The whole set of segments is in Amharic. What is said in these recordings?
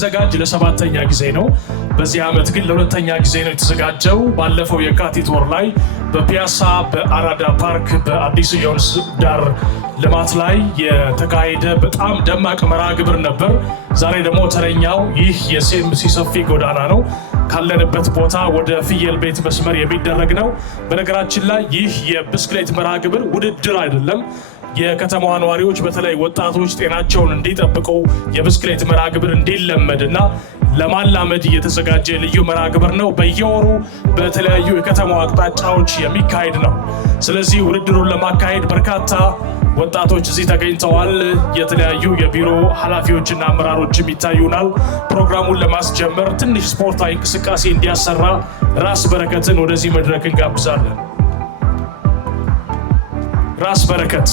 ሲዘጋጅ ለሰባተኛ ጊዜ ነው። በዚህ ዓመት ግን ለሁለተኛ ጊዜ ነው የተዘጋጀው። ባለፈው የካቲት ወር ላይ በፒያሳ በአራዳ ፓርክ በአዲስ የወንዝ ዳር ልማት ላይ የተካሄደ በጣም ደማቅ መርሃ ግብር ነበር። ዛሬ ደግሞ ተረኛው ይህ የሴምሲ ሰፊ ጎዳና ነው። ካለንበት ቦታ ወደ ፍየል ቤት መስመር የሚደረግ ነው። በነገራችን ላይ ይህ የብስክሌት መርሃ ግብር ውድድር አይደለም። የከተማዋ ነዋሪዎች በተለይ ወጣቶች ጤናቸውን እንዲጠብቁ የብስክሌት መርሃ ግብር እንዲለመድና ለማላመድ እየተዘጋጀ ልዩ መርሃ ግብር ነው። በየወሩ በተለያዩ የከተማዋ አቅጣጫዎች የሚካሄድ ነው። ስለዚህ ውድድሩን ለማካሄድ በርካታ ወጣቶች እዚህ ተገኝተዋል። የተለያዩ የቢሮ ኃላፊዎችና አመራሮችም ይታዩናል። ፕሮግራሙን ለማስጀመር ትንሽ ስፖርታዊ እንቅስቃሴ እንዲያሰራ ራስ በረከትን ወደዚህ መድረክ እንጋብዛለን። ራስ በረከት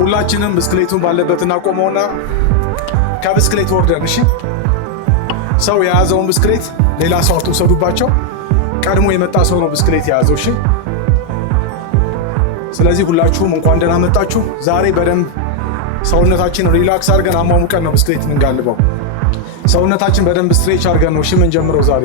ሁላችንም ብስክሌቱን ባለበት እናቆመውና ከብስክሌት ወርደን እሺ፣ ሰው የያዘውን ብስክሌት ሌላ ሰው አትውሰዱባቸው። ቀድሞ የመጣ ሰው ነው ብስክሌት የያዘው። እሺ፣ ስለዚህ ሁላችሁም እንኳን ደህና መጣችሁ። ዛሬ በደንብ ሰውነታችን ሪላክስ አድርገን አሟሙቀን ነው ብስክሌት የምንጋልበው። ሰውነታችን በደንብ ስትሬች አድርገን ነው እሺ የምንጀምረው ዛሬ።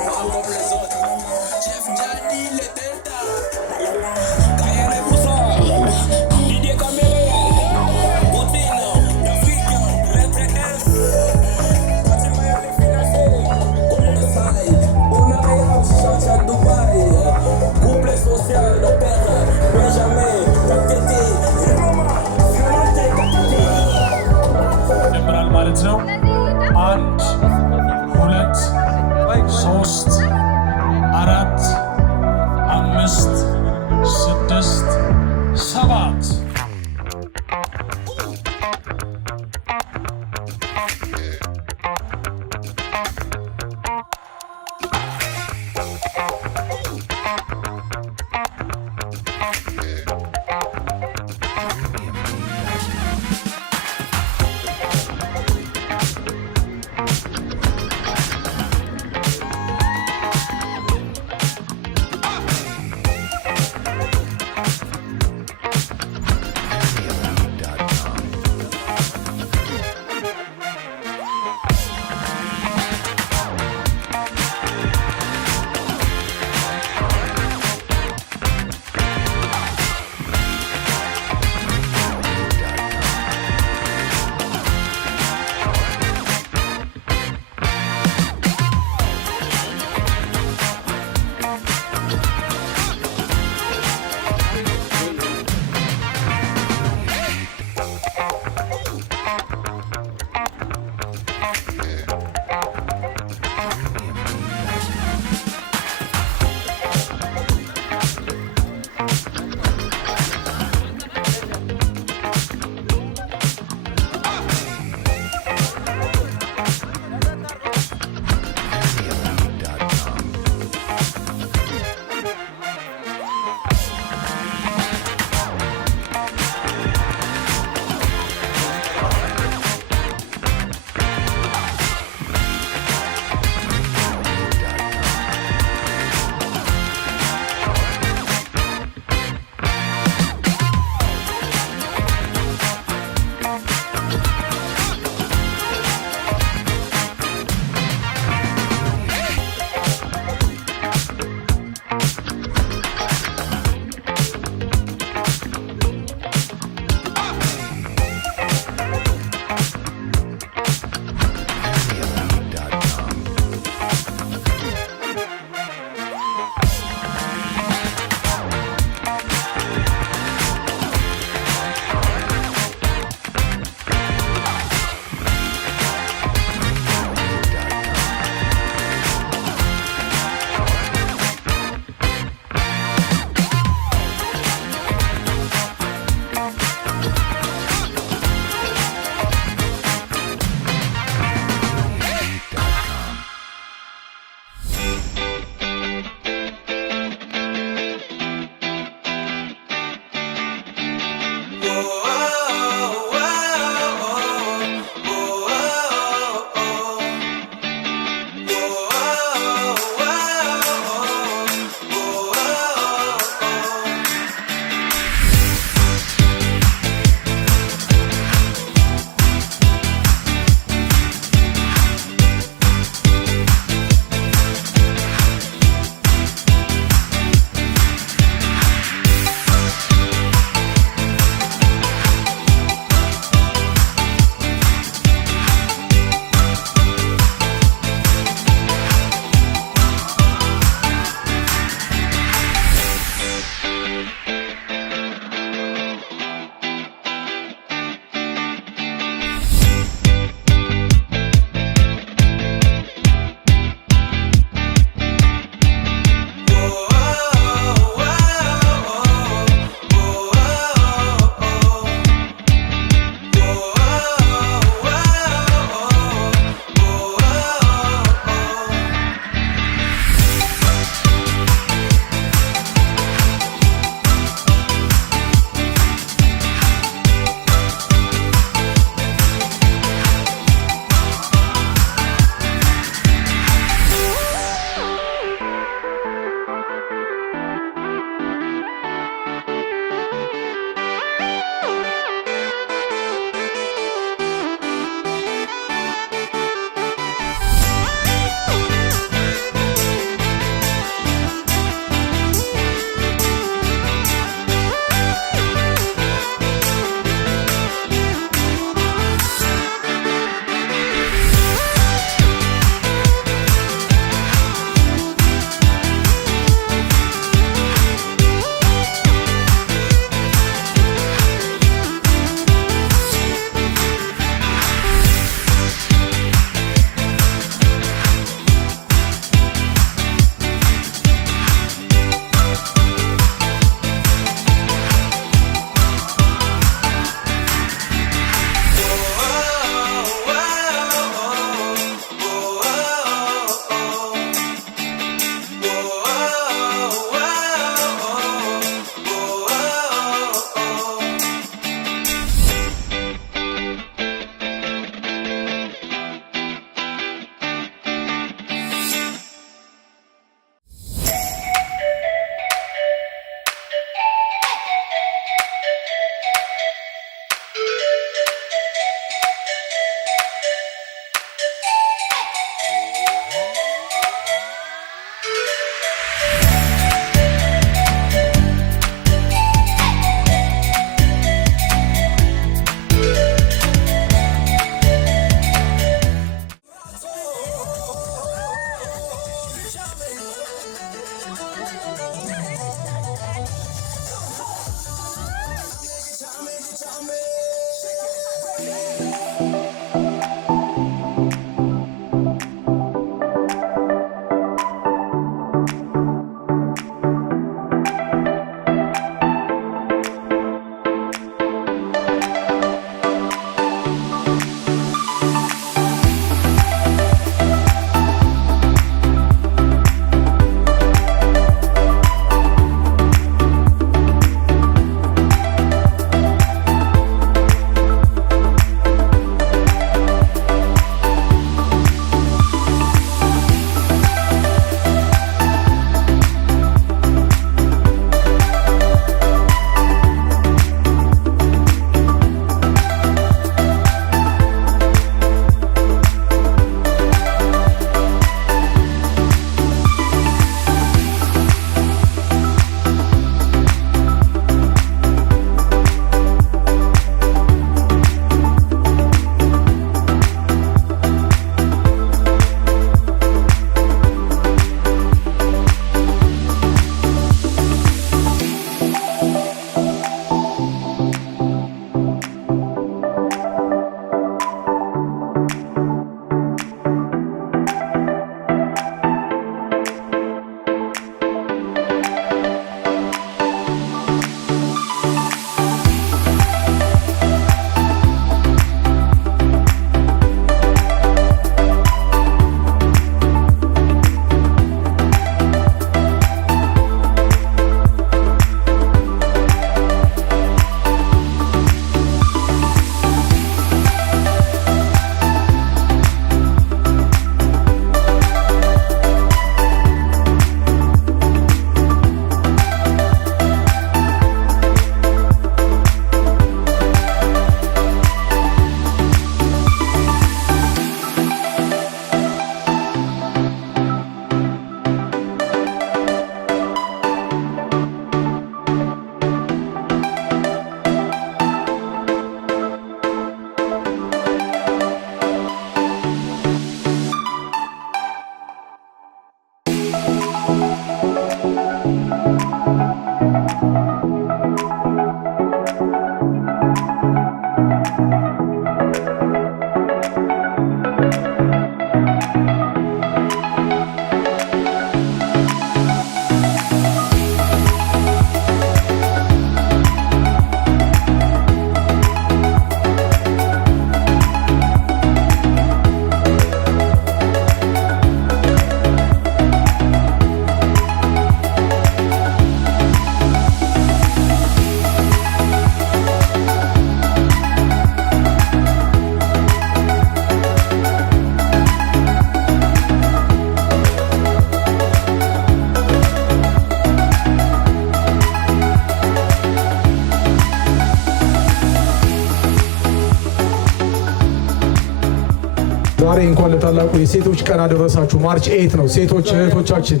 እንኳን ለታላቁ የሴቶች ቀን አደረሳችሁ። ማርች 8 ነው። ሴቶች እህቶቻችን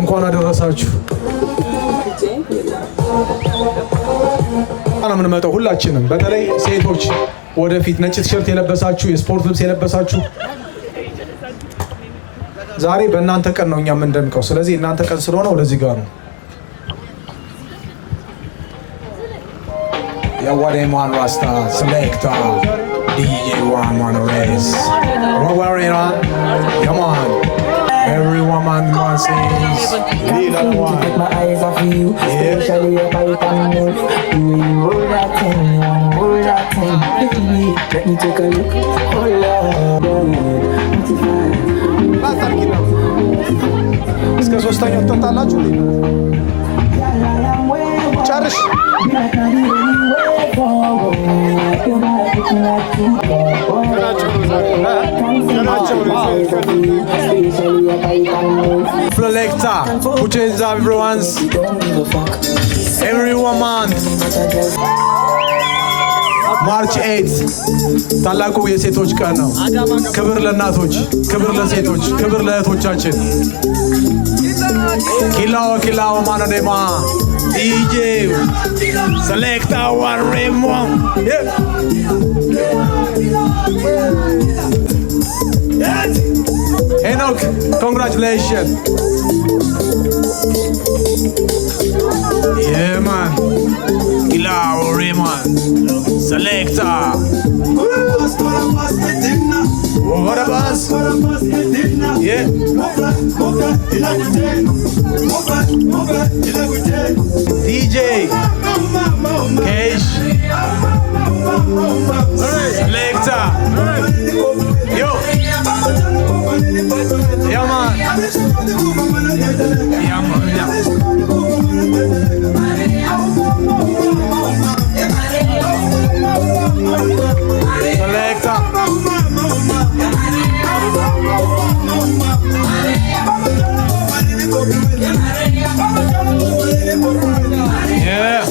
እንኳን አደረሳችሁ። አና ምን መጣው ሁላችንም በተለይ ሴቶች ወደፊት ነጭ ቲሸርት የለበሳችሁ የስፖርት ልብስ የለበሳችሁ ዛሬ በእናንተ ቀን ነው እኛ የምንደምቀው። ስለዚህ እናንተ ቀን ስለሆነ ወደዚህ ጋር ነው ያዋደማን ራስታ ሰሌክታ DJ one race. We're in on. Come on. Every woman wants to take my eyes off you. Especially if I can move. Hold that thing. Let me take a look. Hold on. እስከ ሶስተኛው ተጣላችሁ ጨርሽ Selecta, put your hands up everyone's every woman. ማርች 8 ታላቁ የሴቶች ቀን ነው። ክብር ለእናቶች፣ ክብር ለሴቶች፣ ክብር ለእህቶቻችን። ኪላው ማነደማ DJ Selecta one remo. Enoch, congratulations. Yeah man. Kilau Raymond. Selecta. What a bus. Yeah. DJ Cash. Selecta. Yo. Yeah man. Yeah man. Yeah. Selecta. Yeah.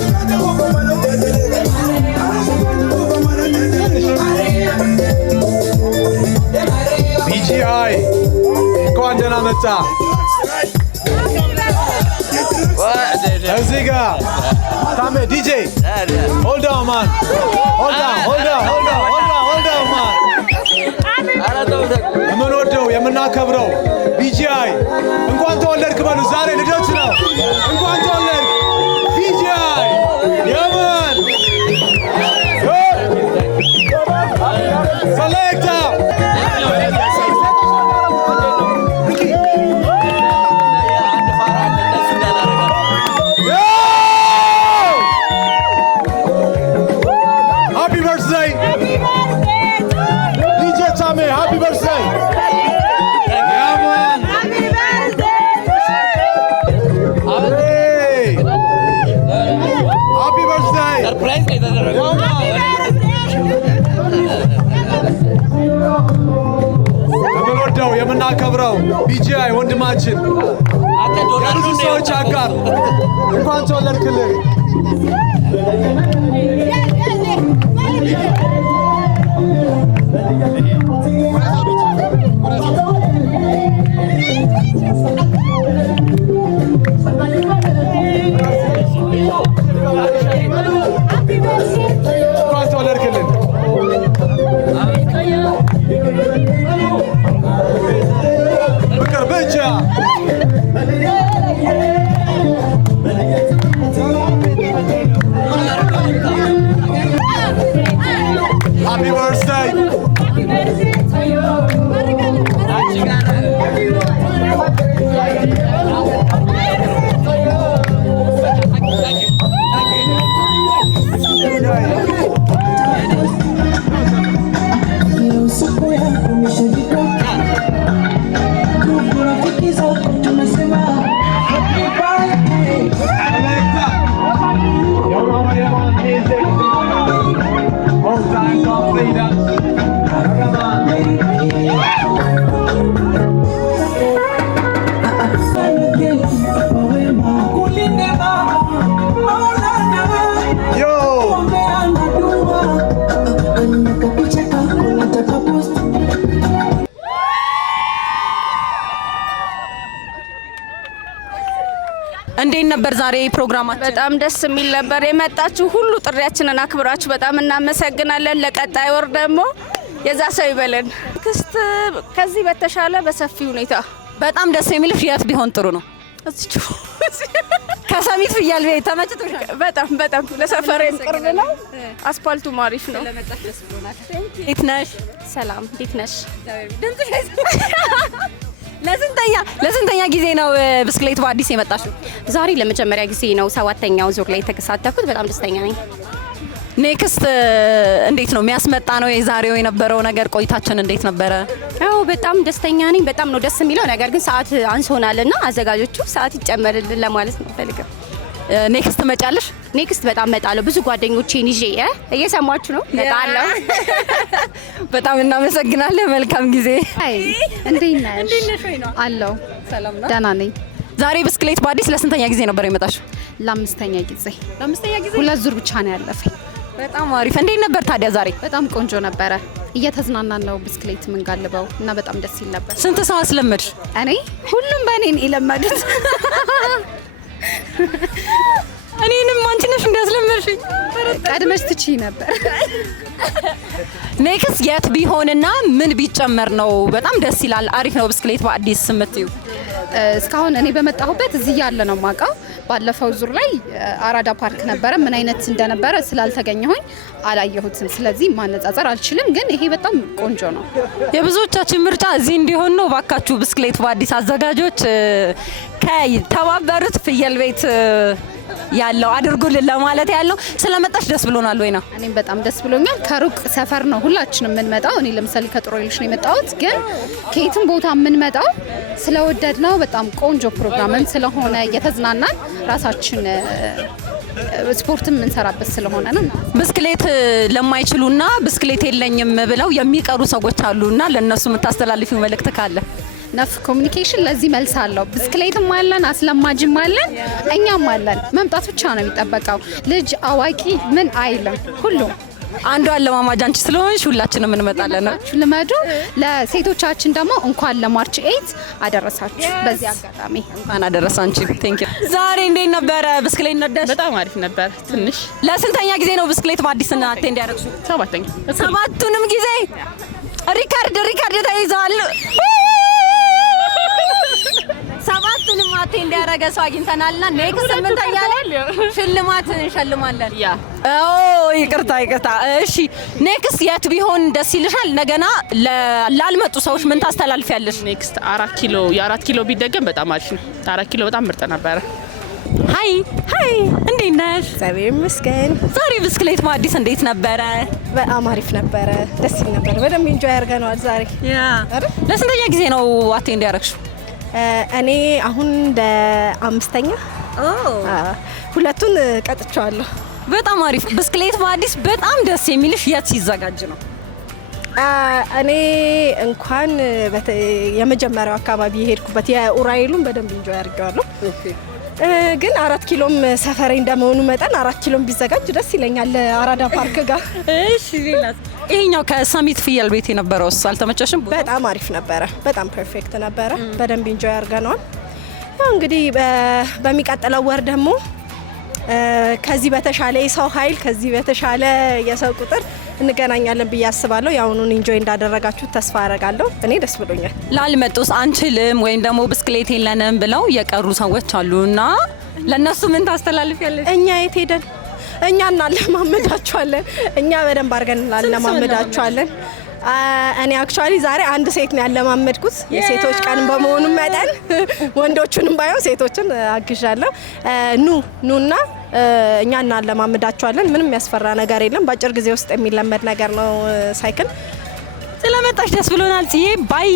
BGI. እንኳን ደህና መጣ። እዚህ ጋር ታሜ DJ hold on man. Hold on man. የምንወደው የምናከብረው BGI እንኳን ተወለድክ በሉ። ዛሬ ልደት ነው። እንኳን ተወለድክ BGI የማን Selecta. Happy birthday. DJ Tommy, happy birthday. Yeah, man. Happy birthday. Hey. Happy birthday. Surprise नहीं था जरा। የምንወደው የምናከብረው BGI ወንድማችን የብዙ ሰዎች አጋር እንኳን ተወለድክልን። እንኳን ተወለድክልን። ፍቅር ብቻ Happy birthday. እንዴት ነበር ዛሬ ፕሮግራማችን? በጣም ደስ የሚል ነበር። የመጣችሁ ሁሉ ጥሪያችንን አክብራችሁ በጣም እናመሰግናለን። ለቀጣይ ወር ደግሞ የዛ ሰው ይበለን። ክስት ከዚህ በተሻለ በሰፊ ሁኔታ በጣም ደስ የሚልሽ የት ቢሆን ጥሩ ነው? እዚቹ ከሰሚት ፍየል ቤት ተመችቶሻል? በጣም ለሰፈሬም ቅርብ ነው። አስፓልቱ ማሪፍ ነው። ስለመጣሽ ደስ ብሎናል። እንዴት ነሽ? ሰላም፣ እንዴት ነሽ? ለስንተኛ ጊዜ ነው ብስክሌት በአዲስ የመጣሽው? ዛሬ ለመጀመሪያ ጊዜ ነው 7ኛው ዙር ላይ የተሳተፍኩት። በጣም ደስተኛ ነኝ። ኔክስት እንዴት ነው የሚያስመጣ ነው የዛሬው የነበረው ነገር? ቆይታችን እንዴት ነበረ? አዎ በጣም ደስተኛ ነኝ። በጣም ነው ደስ የሚለው ነገር ግን ሰዓት አንሶናልና አዘጋጆቹ ሰዓት ይጨመርልን ለማለት ነው ፈልገው። ኔክስት መጫለሽ? ኔክስት በጣም መጣለሁ። ብዙ ጓደኞቼን ይዤ እየሰማችሁ ነው መጣለሁ። በጣም እናመሰግናለን። መልካም ጊዜ። እንዴት ነሽ? አለው ሰላም ነው? ደህና ነኝ። ዛሬ ብስክሌት በአዲስ ለስንተኛ ጊዜ ነበር የመጣሽው? ለአምስተኛ ጊዜ 2 ዙር ብቻ ነው ያለፈኝ። በጣም አሪፍ። እንዴት ነበር ታዲያ ዛሬ? በጣም ቆንጆ ነበረ። እየተዝናናን ነው ብስክሌት የምንጋልበው እና በጣም ደስ ይል ነበር። ስንት ሰው አስለመድሽ? እኔ ሁሉም በእኔ የለመዱት። እኔንም አንቺ ነሽ እንዲያስለመድሽኝ። ቀድመሽ ትችይ ነበር። ኔክስት የት ቢሆንና ምን ቢጨመር ነው በጣም ደስ ይላል አሪፍ ነው ብስክሌት በአዲስ የምትዩ? እስካሁን እኔ በመጣሁበት እዚህ ያለ ነው የማውቀው። ባለፈው ዙር ላይ አራዳ ፓርክ ነበረ። ምን አይነት እንደነበረ ስላልተገኘሁኝ አላየሁትም። ስለዚህ ማነጻጸር አልችልም፣ ግን ይሄ በጣም ቆንጆ ነው። የብዙዎቻችን ምርጫ እዚህ እንዲሆን ነው። ባካችሁ ብስክሌት በአዲስ አዘጋጆች ከተባበሩት ፍየል ቤት ያለው አድርጉልን ለማለት ያለው። ስለመጣሽ ደስ ብሎናል ወይና? እኔም በጣም ደስ ብሎኛል። ከሩቅ ሰፈር ነው ሁላችንም የምንመጣው። እኔ ለምሳሌ ከጥሮይልሽ ነው የመጣሁት፣ ግን ከየትም ቦታ የምንመጣው ስለወደድ ነው። በጣም ቆንጆ ፕሮግራምም ስለሆነ እየተዝናናን ራሳችን ስፖርትም የምንሰራበት ስለሆነ ነው። ብስክሌት ለማይችሉና ብስክሌት የለኝም ብለው የሚቀሩ ሰዎች አሉና ለነሱ የምታስተላልፊው መልእክት ካለ? ነፍ ኮሚኒኬሽን ለዚህ መልስ አለው። ብስክሌትም አለን፣ አስለማጅም አለን፣ እኛም አለን። መምጣት ብቻ ነው የሚጠበቀው። ልጅ አዋቂ ምን አይልም፣ ሁሉም አንዱ አለማማጅ አንቺ ስለሆንሽ ሁላችንም እንመጣለን። ልመዱ። ለሴቶቻችን ደግሞ እንኳን ለማርች 8 አደረሳችሁ። በዚህ አጋጣሚ እንኳን አደረሳችሁ። ቴንክ ዩ። ዛሬ እንዴት ነበረ ብስክሌት ነዳሽ? በጣም አሪፍ ነበር። ትንሽ ለስንተኛ ጊዜ ነው ብስክሌት በአዲስ አቴንድ ያደረግሽው? 7ኛ። 7ቱንም ጊዜ ሪካርድ ተይዘዋል። 7ቱንም አቴንድ ያደረገ ሰው አግኝተናልና ኔክስት 8ኛ ላይ ሽልማት እንሸልማለን። ያ ይቅርታ። እሺ ኔክስት የት ቢሆን ደስ ይልሻል? ነገና ላልመጡ ሰዎች ምን ታስተላልፊያለሽ? ኔክስት 4 ኪሎ የ4 ኪሎ ቢደገም በጣም አሪፍ ነው። 4 ኪሎ በጣም ምርጥ ነበረ። ሃይ እንዴት ነሽ? እግዚአብሔር ይመስገን። ዛሬ ብስክሌት በአዲስ እንዴት ነበረ? በጣም አሪፍ ነበረ። ደስ ይል ነበር። በደንብ ኢንጆይ አድርገናል ዛሬ። ለስንተኛ ጊዜ ነው አቴንድ ያደረግሽው? እኔ አሁን ለአምስተኛ። ሁለቱን ቀጥቼዋለሁ። በጣም አሪፍ። ብስክሌት በአዲስ በጣም ደስ የሚልሽ የት ሲዘጋጅ ነው? እኔ እንኳን የመጀመሪያው አካባቢ የሄድኩበት የኡራኤሉን በደንብ ኢንጆይ አድርጌዋለሁ። ግን 4 ኪሎም ሰፈሬ እንደመሆኑ መጠን 4 ኪሎም ቢዘጋጅ ደስ ይለኛል አራዳ ፓርክ ጋር። እሺ ሌላስ? ይሄኛው ከሰሚት ፍየል ቤት የነበረውስ አልተመቸሽም? በጣም አሪፍ ነበረ። በጣም ፐርፌክት ነበረ። በደንብ ኢንጆይ አድርገናል። ያው እንግዲህ በሚቀጥለው ወር ደግሞ ከዚህ በተሻለ የሰው ኃይል ከዚህ በተሻለ የሰው ቁጥር እንገናኛለን ብዬ አስባለሁ። ያውኑን ኢንጆይ እንዳደረጋችሁ ተስፋ አደርጋለሁ። እኔ ደስ ብሎኛል። ላልመጡስ አንችልም ወይም ደግሞ ብስክሌት የለንም ብለው የቀሩ ሰዎች አሉና ለነሱ ምን ታስተላልፊያለሽ? እኛ የት ሄደን እኛ እናለማመዳቸዋለን። እኛ በደንብ አድርገን እናለማመዳቸዋለን። እኔ አክቹአሊ ዛሬ አንድ ሴት ነው ያለማመድኩት። የሴቶች ቀን በመሆኑ መጠን ወንዶቹንም ባይሆን ሴቶችን አግዣለሁ። ኑና እኛ እናለማመዳቸዋለን። ምንም ያስፈራ ነገር የለም። በአጭር ጊዜ ውስጥ የሚለመድ ነገር ነው ሳይክል። ስለመጣሽ ደስ ብሎናል። ጽዬ ባይ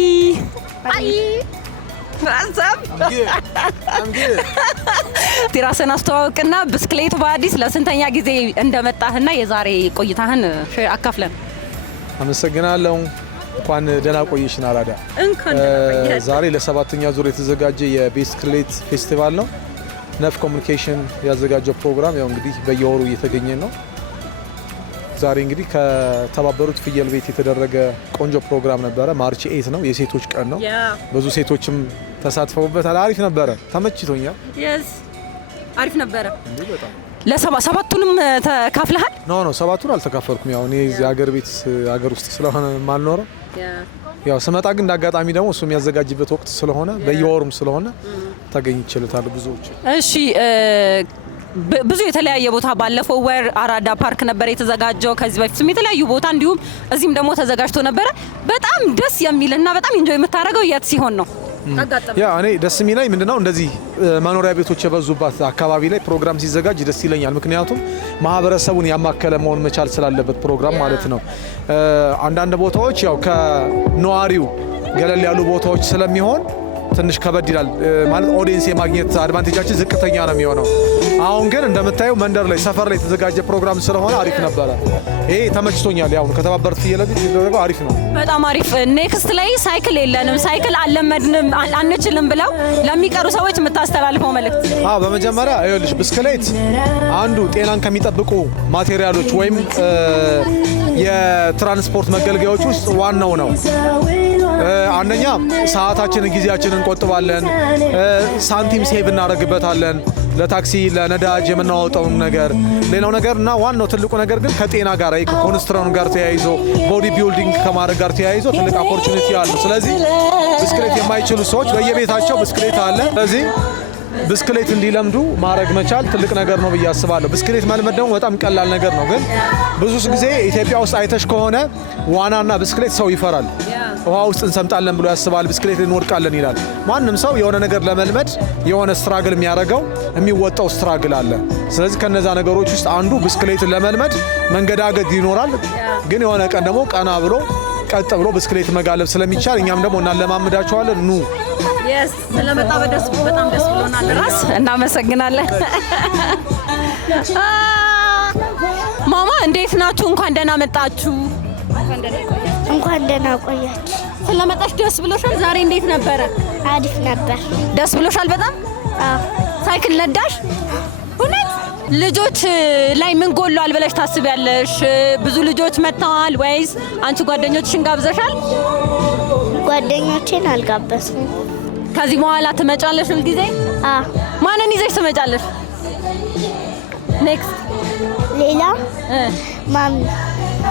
ራስን አስተዋውቅና ብስክሌት በአዲስ ለስንተኛ ጊዜ እንደመጣህና የዛሬ ቆይታህን አካፍለን። አመሰግናለሁ። እንኳን ደህና ቆየሽን አራዳ። ዛሬ ለ7ኛ ዙር የተዘጋጀ የብስክሌት ፌስቲቫል ነው። ነፍ ኮሚኒኬሽን ያዘጋጀው ፕሮግራም ያው እንግዲህ በየወሩ እየተገኘ ነው። ዛሬ እንግዲህ ከተባበሩት ፍየል ቤት የተደረገ ቆንጆ ፕሮግራም ነበረ። ማርች 8 ነው፣ የሴቶች ቀን ነው። ብዙ ሴቶችም ተሳትፈውበታል። አሪፍ ነበረ፣ ተመችቶኛል። አሪፍ ነበረ። ለሰባቱንም ተካፍለሃል? ኖ ሰባቱን አልተካፈልኩም። ያው እኔ እዚህ ሀገር ውስጥ ስለሆነ ማልኖረው ያው ስመጣ ግን እንዳጋጣሚ ደግሞ እሱ የሚያዘጋጅበት ወቅት ስለሆነ በየወሩም ስለሆነ ታገኝችላል ብዙዎች። እሺ ብዙ የተለያየ ቦታ ባለፈው ወር አራዳ ፓርክ ነበር የተዘጋጀው። ከዚህ በፊትም የተለያዩ ቦታ እንዲሁም እዚህም ደግሞ ተዘጋጅቶ ነበረ። በጣም ደስ የሚልና በጣም ኢንጆይ የምታደርገው የት ሲሆን ነው? ያ እኔ ደስ የሚለኝ ምንድነው እንደዚህ መኖሪያ ቤቶች የበዙባት አካባቢ ላይ ፕሮግራም ሲዘጋጅ ደስ ይለኛል። ምክንያቱም ማህበረሰቡን ያማከለ መሆን መቻል ስላለበት ፕሮግራም ማለት ነው። አንዳንድ ቦታዎች ያው ከነዋሪው ገለል ያሉ ቦታዎች ስለሚሆን ትንሽ ከበድ ይላል ማለት ኦዲየንስ የማግኘት አድቫንቴጃችን ዝቅተኛ ነው የሚሆነው። አሁን ግን እንደምታየው መንደር ላይ ሰፈር ላይ የተዘጋጀ ፕሮግራም ስለሆነ አሪፍ ነበረ። ይሄ ተመችቶኛል። ያው ከተባበሩት ፍየለቤት ይደረገው አሪፍ ነው። በጣም አሪፍ። ኔክስት ላይ ሳይክል የለንም ሳይክል አልለመድንም አንችልም ብለው ለሚቀሩ ሰዎች የምታስተላልፈው መልእክት? በመጀመሪያ ይኸውልሽ ብስክሌት አንዱ ጤናን ከሚጠብቁ ማቴሪያሎች ወይም የትራንስፖርት መገልገያዎች ውስጥ ዋናው ነው። አንደኛ ሰዓታችንን ጊዜያችንን እንቆጥባለን፣ ሳንቲም ሴቭ እናደርግበታለን ለታክሲ ለነዳጅ የምናወጣውን ነገር። ሌላው ነገር እና ዋናው ትልቁ ነገር ግን ከጤና ጋር ከኮንስትራክሽን ጋር ተያይዞ ቦዲ ቢልዲንግ ከማድረግ ጋር ተያይዞ ትልቅ ኦፖርቹኒቲ አለ። ስለዚህ ብስክሌት የማይችሉ ሰዎች በየቤታቸው ብስክሌት አለ። ስለዚህ ብስክሌት እንዲለምዱ ማድረግ መቻል ትልቅ ነገር ነው ብዬ አስባለሁ። ብስክሌት መልመድ ደግሞ በጣም ቀላል ነገር ነው። ግን ብዙ ጊዜ ኢትዮጵያ ውስጥ አይተሽ ከሆነ ዋናና ብስክሌት ሰው ይፈራል። ውሃ ውስጥ እንሰምጣለን ብሎ ያስባል፣ ብስክሌት እንወድቃለን ይላል። ማንም ሰው የሆነ ነገር ለመልመድ የሆነ ስትራግል የሚያደርገው የሚወጣው ስትራግል አለ። ስለዚህ ከነዛ ነገሮች ውስጥ አንዱ ብስክሌትን ለመልመድ መንገዳገድ ይኖራል። ግን የሆነ ቀን ደግሞ ቀና ብሎ ቀጥ ብሎ ብስክሌት መጋለብ ስለሚቻል እኛም ደግሞ እናለማምዳቸዋለን። ኑ ስለመጣ በጣም ደስ ብሎናል። ራስ እናመሰግናለን። ማማ እንዴት ናችሁ? እንኳን ደህና መጣችሁ። እንኳን ደህና ቆያችሁ። ስለመጣሽ ደስ ብሎሻል? ዛሬ እንዴት ነበረ? አሪፍ ነበር። ደስ ብሎሻል በጣም? ሳይክል ነዳሽ? እውነት ልጆች ላይ ምን ጎሏል ብለሽ ታስቢያለሽ? ብዙ ልጆች መጥተዋል ወይስ አንቺ ጓደኞችሽን ጋብዘሻል? ጓደኞቼን አልጋበዝኩም። ከዚህ በኋላ ትመጫለሽ ሁል ጊዜ? ማንን ይዘሽ ትመጫለሽ? ኔክስት ሌላ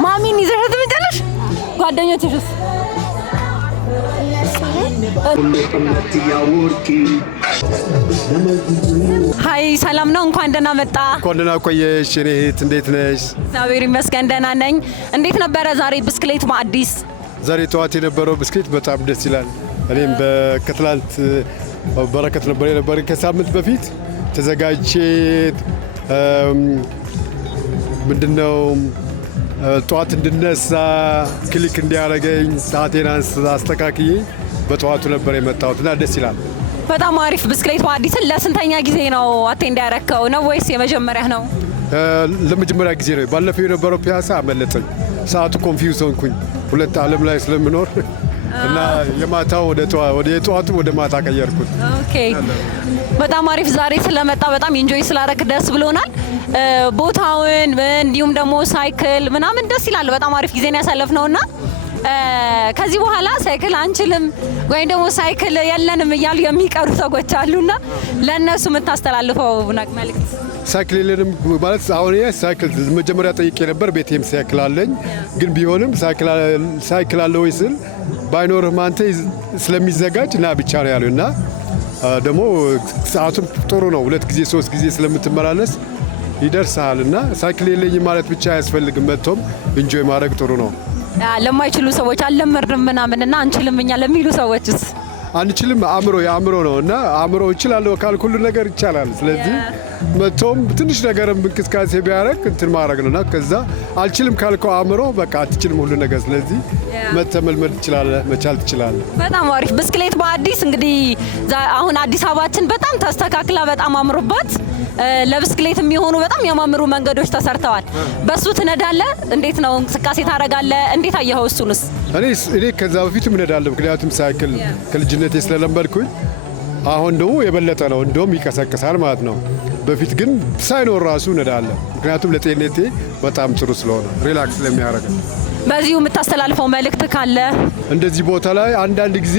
ማሚን ይዘሽ ትመጫለሽ? ጓደኞችሽስ? ሀይ ሰላም ነው። እንኳን ደህና መጣ። እንኳን ደህና ቆየሽ። እኔ እህት እንዴት ነሽ? እግዚአብሔር ይመስገን ደህና ነኝ። እንዴት ነበረ ዛሬ ብስክሌት በአዲስ? ዛሬ ጠዋት የነበረው ብስክሌት በጣም ደስ ይላል። እኔም ከትላንት በረከት ነበር የነበረኝ ከሳምንት በፊት ተዘጋጅቼ ምንድነው ጠዋት እንድነሳ ክሊክ እንዲያደርገኝ ሰዓቴን አስተካክዬ በጠዋቱ ነበር የመጣሁት እና ደስ ይላል። በጣም አሪፍ። ብስክሌት በአዲስን ለስንተኛ ጊዜ ነው አቴንድ ያደረከው ነው ወይስ የመጀመሪያ ነው? ለመጀመሪያ ጊዜ ነው። ባለፈው የነበረው ፒያሳ አመለጠኝ። ሰዓቱ ኮንፊውዝ ሆንኩኝ ሁለት ዓለም ላይ ስለምኖር እና የማታው ወደ የጠዋቱ ወደ ማታ ቀየርኩት። ኦኬ በጣም አሪፍ። ዛሬ ስለመጣ በጣም ኢንጆይ ስላደረክ ደስ ብሎናል። ቦታውን እንዲሁም ደግሞ ሳይክል ምናምን ደስ ይላል። በጣም አሪፍ ጊዜን ያሳለፍነውና ከዚህ በኋላ ሳይክል አንችልም ወይም ደግሞ ሳይክል የለንም እያሉ የሚቀሩ ሰዎች አሉና ለእነሱ የምታስተላልፈው መልእክት? ሳይክል የለንም ማለት አሁን ሳይክል መጀመሪያ ጠይቄ ነበር። ቤቴም ሳይክል አለኝ። ግን ቢሆንም ሳይክል አለ ወይ ስል ባይኖርም አንተ ስለሚዘጋጅ እና ብቻ ነው ያለው እና ደግሞ ሰዓቱም ጥሩ ነው። 2 ጊዜ 3 ጊዜ ስለምትመላለስ ይደርሳል እና ሳይክል የለኝም ማለት ብቻ አያስፈልግም። መጥቶም ኢንጆይ ማድረግ ጥሩ ነው። ለማይችሉ ሰዎች አልለመድንም ምናምን እና አንችልም እኛ ለሚሉ ሰዎችስ? አንችልም የአእምሮ ነው እና አእምሮ እችላለሁ ካልኩ ሁሉ ነገር ይቻላል። ስለዚህ መጥቶም ትንሽ ነገርም እንቅስቃሴ ቢያደርግ እንትን ማድረግ ነውና ከዛ አልችልም ካልከው አእምሮ በቃ አትችልም ሁሉ ነገር። ስለዚህ መተመልመድ ትችላለህ፣ መቻል ትችላለህ። በጣም አሪፍ። ብስክሌት በአዲስ እንግዲህ አሁን አዲስ አበባችን በጣም ተስተካክላ በጣም አምሮባት ለብስክሌት የሚሆኑ በጣም የሚያማምሩ መንገዶች ተሰርተዋል። በሱ ትነዳለህ? እንዴት ነው እንቅስቃሴ ታደርጋለህ? እንዴት አየኸው እሱንስ? እኔ ከዛ በፊትም እነዳለሁ ምክንያቱም ሳይክል ከልጅነቴ ስለለመድኩኝ። አሁን ደግሞ የበለጠ ነው እንደውም ይቀሰቅሳል ማለት ነው። በፊት ግን ሳይኖር ራሱ እነዳለሁ ምክንያቱም ለጤንነቴ በጣም ጥሩ ስለሆነ ሪላክስ ስለሚያደርግ። በዚሁ የምታስተላልፈው መልእክት ካለ? እንደዚህ ቦታ ላይ አንዳንድ ጊዜ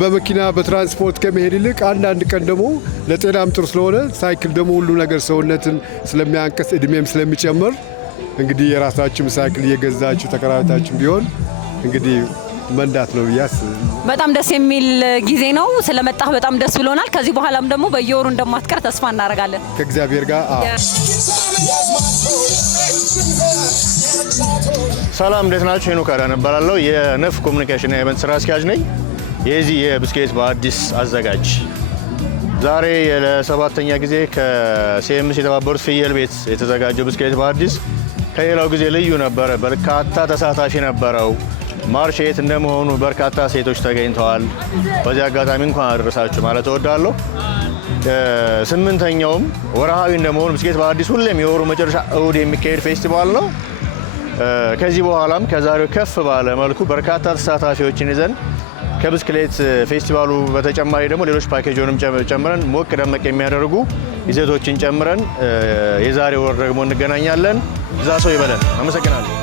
በመኪና በትራንስፖርት ከመሄድ ይልቅ አንዳንድ ቀን ደግሞ ለጤናም ጥሩ ስለሆነ ሳይክል ደግሞ ሁሉ ነገር ሰውነትን ስለሚያንቀስ እድሜም ስለሚጨምር እንግዲህ የራሳችሁ ሳይክል እየገዛችሁ ተከራይታችሁ ቢሆን እንግዲህ መንዳት ነው ብያስ። በጣም ደስ የሚል ጊዜ ነው። ስለመጣህ በጣም ደስ ብሎናል። ከዚህ በኋላም ደግሞ በየወሩ እንደማትቀር ተስፋ እናደርጋለን ከእግዚአብሔር ጋር። ሰላም፣ እንዴት ናችሁ? ሄኖክ አዳነ እባላለሁ። የነፍ ኮሚኒኬሽን ኢቨንት ስራ አስኪያጅ ነኝ። የዚህ የብስክሌት በአዲስ አዘጋጅ። ዛሬ ለሰባተኛ ጊዜ ከሲኤምሲ የተባበሩት ፍየል ቤት የተዘጋጀው ብስክሌት በአዲስ ከሌላው ጊዜ ልዩ ነበረ። በርካታ ተሳታፊ ነበረው። ማርሽ ኤት እንደመሆኑ በርካታ ሴቶች ተገኝተዋል። በዚህ አጋጣሚ እንኳን አደረሳችሁ ማለት እወዳለሁ። ስምንተኛውም ወርሃዊ እንደመሆኑ ብስክሌት በአዲስ ሁሌም የወሩ መጨረሻ እሁድ የሚካሄድ ፌስቲቫል ነው። ከዚህ በኋላም ከዛሬው ከፍ ባለ መልኩ በርካታ ተሳታፊዎችን ይዘን ከብስክሌት ፌስቲቫሉ በተጨማሪ ደግሞ ሌሎች ፓኬጆንም ጨምረን ሞቅ ደመቅ የሚያደርጉ ይዘቶችን ጨምረን የዛሬ ወር ደግሞ እንገናኛለን። እዛ ሰው ይበለን። አመሰግናለሁ።